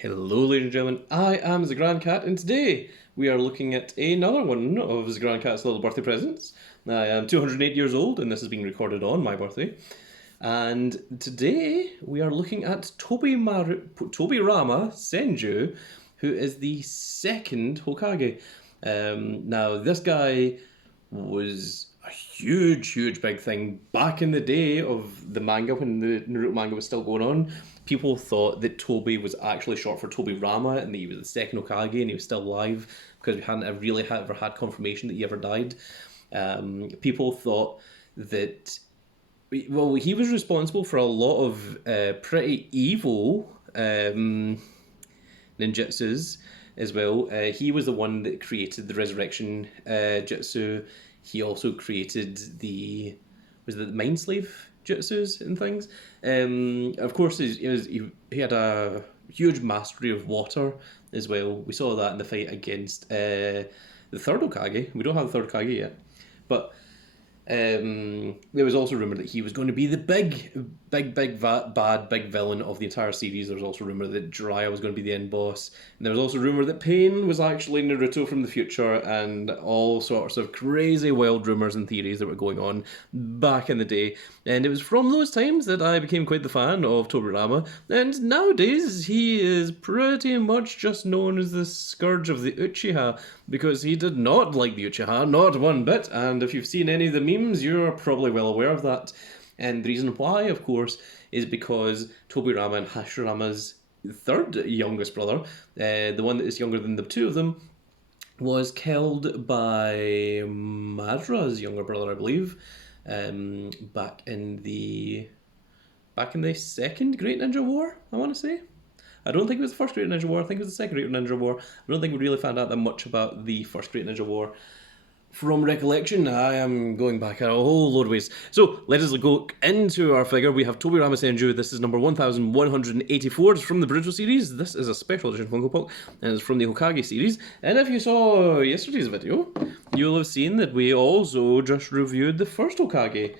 Hello, ladies and gentlemen. I am the Grand Cat, and today we are looking at another one of the Grand Cat's little birthday presents. I am 208 years old, and this is being recorded on my birthday. And today we are looking at Tobirama Senju, who is the second Hokage. Now, this guy was a huge big thing back in the day of the manga when the Naruto manga was still going on. People thought that Tobi was actually short for Tobirama and that he was the second Hokage and he was still alive because we hadn't really ever had confirmation that he ever died. People thought that, well, he was responsible for a lot of pretty evil ninjutsus as well. He was the one that created the resurrection jutsu. He also created the mind slave jutsus and things. Of course, he had a huge mastery of water as well. We saw that in the fight against the third Hokage. We don't have the third Hokage yet, but there was also rumour that he was going to be the big villain of the entire series. There was also rumour that Jiraiya was going to be the end boss. And there was also rumour that Pain was actually Naruto from the future, and all sorts of crazy wild rumours and theories that were going on back in the day. And it was from those times that I became quite the fan of Tobirama. And nowadays, he is pretty much just known as the Scourge of the Uchiha, because he did not like the Uchiha, not one bit. And if you've seen any of the memes, you're probably well aware of that. And the reason why, of course, is because Tobirama and Hashirama's third youngest brother, the one that is younger than the two of them, was killed by Madra's younger brother, I believe, back in the second Great Ninja War, I want to say. I don't think it was the first Great Ninja War, I think it was the second Great Ninja War. I don't think we really found out that much about the first Great Ninja War. From recollection, I am going back a whole load of ways. So, let us go into our figure. We have Tobirama Senju. This is number 1184. It's from the Boruto series. This is a special edition Funko Pop, and it's from the Hokage series. And if you saw yesterday's video, you'll have seen that we also just reviewed the first Hokage,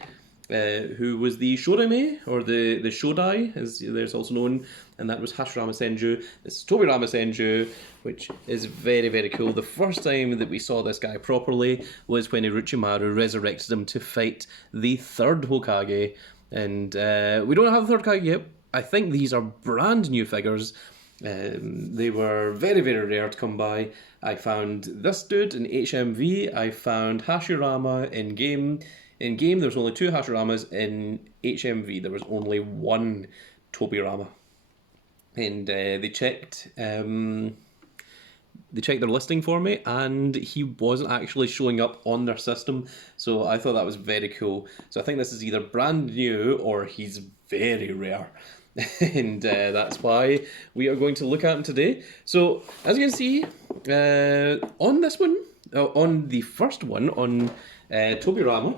who was the Shodaime, or the Shodai, as there's also known, and that was Hashirama Senju. This is Tobirama Senju, which is very cool. The first time that we saw this guy properly was when Orochimaru resurrected him to fight the third Hokage, and we don't have the third Hokage yet. I think these are brand new figures. They were very rare to come by. I found this dude in HMV, I found Hashirama in game. In game, there was only two Hashiramas. In HMV, there was only one Tobirama. And they checked their listing for me, and he wasn't actually showing up on their system. So I thought that was very cool. So I think this is either brand new or he's very rare. And that's why we are going to look at him today. So as you can see, on this one, on the first one, on Tobirama,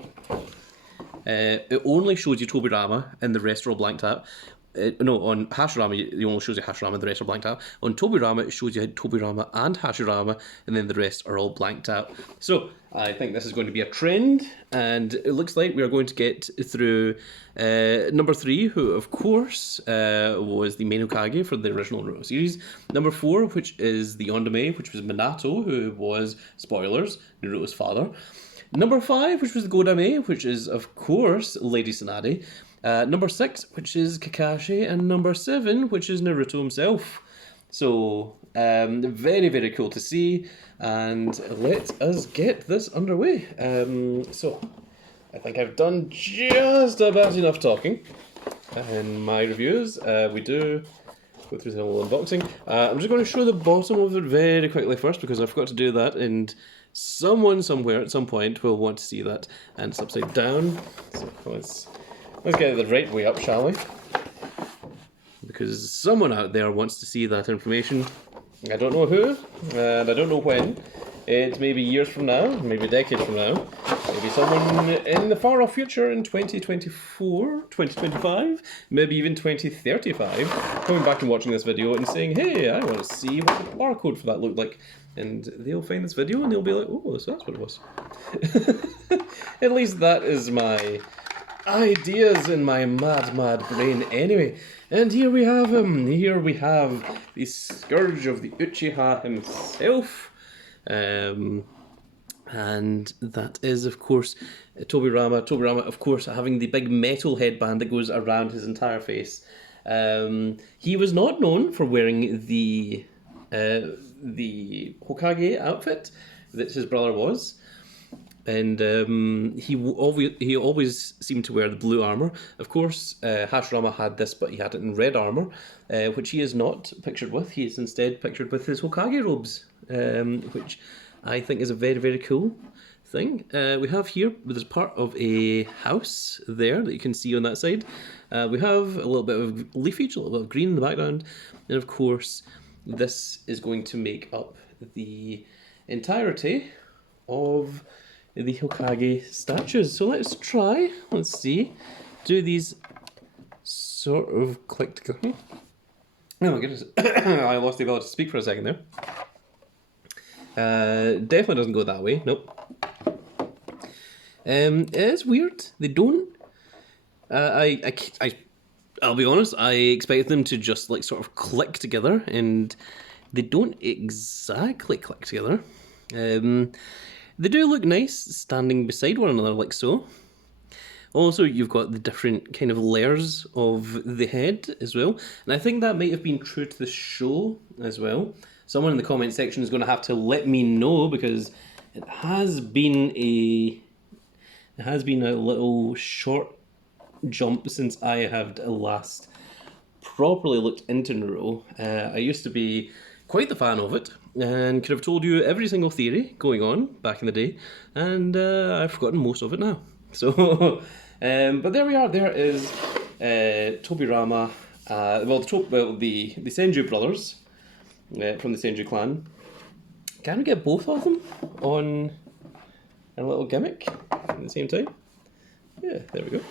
it only shows you Tobirama and the rest are all blanked out. On Hashirama, it only shows you Hashirama and the rest are blanked out. On Tobirama, it shows you Tobirama and Hashirama, and then the rest are all blanked out. So, I think this is going to be a trend, and it looks like we are going to get through number 3, who, of course, was the main Hokage for the original Naruto series. Number 4, which is the Ondame, which was Minato, who was, spoilers, Naruto's father. Number 5, which was the Godame, which is, of course, Lady Tsunade. Number 6, which is Kakashi, and number 7, which is Naruto himself. So, very cool to see, and let us get this underway. So, I think I've done just about enough talking in my reviews. We do go through the whole unboxing. I'm just going to show the bottom of it very quickly first, because I forgot to do that, and someone somewhere at some point will want to see that, and it's upside down. So let's get it the right way up, shall we? Because someone out there wants to see that information. I don't know who, and I don't know when. It may be years from now, maybe decades from now. Maybe someone in the far off future in 2024, 2025, maybe even 2035, coming back and watching this video and saying, hey, I want to see what the barcode for that looked like. And they'll find this video and they'll be like, oh, so that's what it was. At least that is my ideas in my mad brain anyway. And here we have him. Here we have the Scourge of the Uchiha himself. And that is, of course, Tobirama. Tobirama, of course, having the big metal headband that goes around his entire face. He was not known for wearing the Hokage outfit that his brother was. And he always seemed to wear the blue armor. Of course, Hashirama had this, but he had it in red armor, which he is not pictured with. He is instead pictured with his Hokage robes, which I think is a very cool thing. We have here, there's part of a house there that you can see on that side. We have a little bit of leafage, a little bit of green in the background, and of course, this is going to make up the entirety of the Hokage statues. So let's see, do these sort of click together. Oh my goodness, I lost the ability to speak for a second there. Definitely doesn't go that way, nope. It's weird, they don't, I'll be honest, I expected them to just like sort of click together, and they don't exactly click together. They do look nice standing beside one another like so. Also, you've got the different kind of layers of the head as well. And I think that might have been true to the show as well. Someone in the comment section is going to have to let me know, because it has been a little short jump since I have last properly looked into Naruto. I used to be quite the fan of it, and could have told you every single theory going on back in the day, and I've forgotten most of it now. So, but there we are. There is Tobirama, the Senju brothers from the Senju clan. Can we get both of them on a little gimmick at the same time? Yeah, there we go.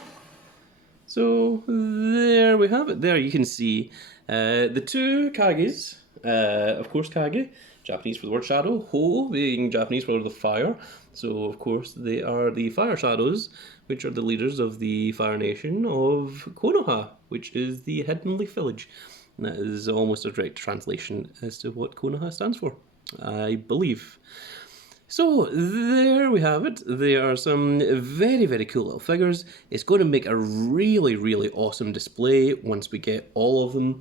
So there we have it. There you can see the two Kages. Of course, Kage, Japanese for the word shadow, Ho being Japanese for the fire. So, of course, they are the Fire Shadows, which are the leaders of the Fire Nation of Konoha, which is the Hidden Leaf Village. And that is almost a direct translation as to what Konoha stands for, I believe. So, there we have it. There are some very cool little figures. It's going to make a really awesome display once we get all of them.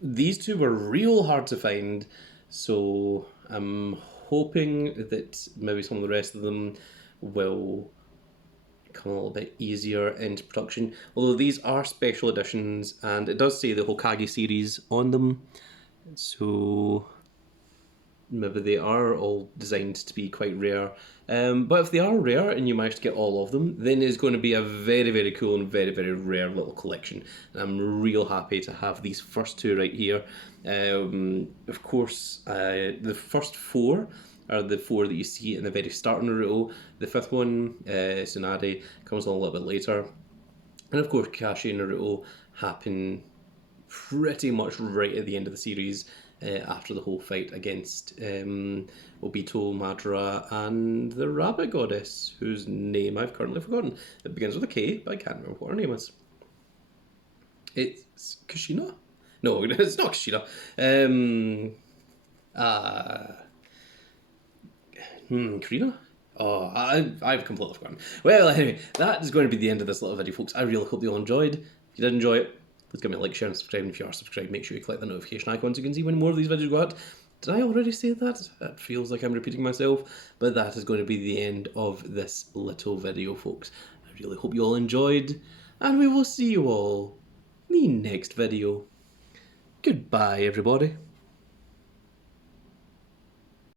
These two were real hard to find, so I'm hoping that maybe some of the rest of them will come a little bit easier into production. Although these are special editions, and it does say the Hokage series on them, so maybe they are all designed to be quite rare. But if they are rare and you manage to get all of them, then it's going to be a very cool and very rare little collection. And I'm real happy to have these first two right here. Of course, the first four are the four that you see in the very start of Naruto. The fifth one, Tsunade, comes on a little bit later. And of course, Kakashi and Naruto happen pretty much right at the end of the series, after the whole fight against Obito, Madara, and the rabbit goddess, whose name I've currently forgotten. It begins with a K, but I can't remember what her name is. It's Kushina? No, it's not Kushina. Karina? Oh, I've completely forgotten. Well, anyway, that is going to be the end of this little video, folks. I really hope you all enjoyed. If you did enjoy it, please give me a like, share, and subscribe. And if you are subscribed, make sure you click the notification icon so you can see when more of these videos go out. Did I already say that? It feels like I'm repeating myself, but that is going to be the end of this little video, folks. I really hope you all enjoyed, and we will see you all in the next video. Goodbye, everybody.